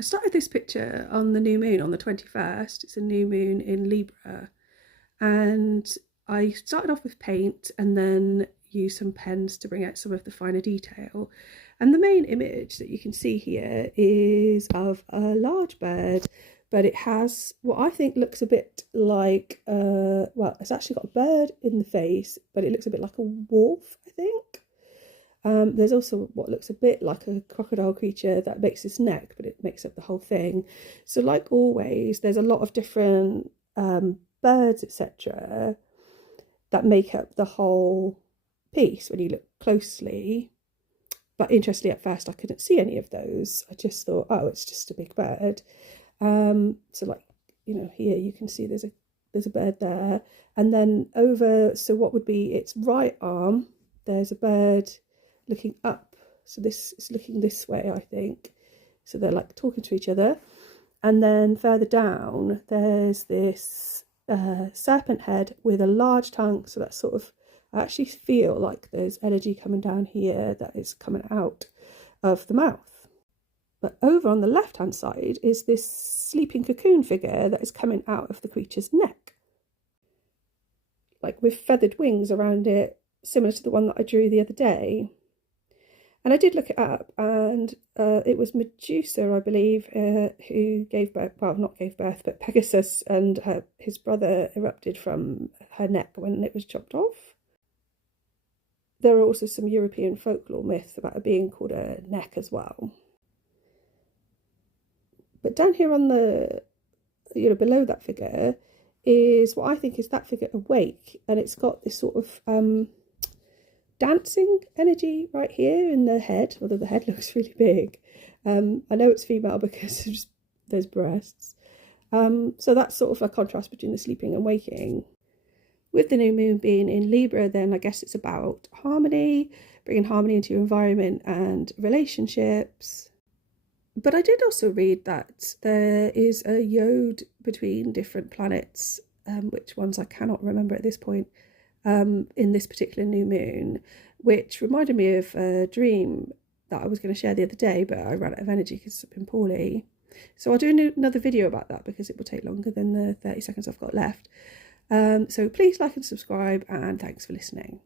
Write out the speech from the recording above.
I started this picture on the new moon on the 21st. It's a new moon in Libra. And I started off with paint and then used some pens to bring out some of the finer detail. And the main image that you can see here is of a large bird, but it has what I think looks a bit like, well, it's actually got a bird in the face, but it looks a bit like a wolf, I think. There's also what looks a bit like a crocodile creature that makes its neck, but it makes up the whole thing. So like always, there's a lot of different birds, etc., that make up the whole piece when you look closely. But interestingly, at first I couldn't see any of those. I just thought, oh, it's just a big bird. So like, you know, here you can see there's a bird there. And then over, so what would be its right arm, there's a bird looking up. So this is looking this way, I think. So they're like talking to each other. And then further down, there's this serpent head with a large tongue. So that's sort of, I actually feel like there's energy coming down here that is coming out of the mouth. But over on the left-hand side is this sleeping cocoon figure that is coming out of the creature's neck, like with feathered wings around it, similar to the one that I drew the other day. And I did look it up, and it was Medusa, I believe, who gave birth, well, not gave birth, but Pegasus and his brother erupted from her neck when it was chopped off. There are also some European folklore myths about a being called a neck as well. But down here on the, below that figure is what I think is that figure awake, and it's got this sort of dancing energy right here in the head, although the head looks really big. I know it's female because there's breasts. So that's sort of a contrast between the sleeping and waking. With the new moon being in Libra, then I guess it's about harmony, bringing harmony into your environment and relationships. But I did also read that there is a yod between different planets, which ones I cannot remember at this point, in this particular new moon, which reminded me of a dream that I was going to share the other day, but I ran out of energy because I've been poorly. So I'll do another video about that because it will take longer than the 30 seconds I've got left. So please like and subscribe, and thanks for listening.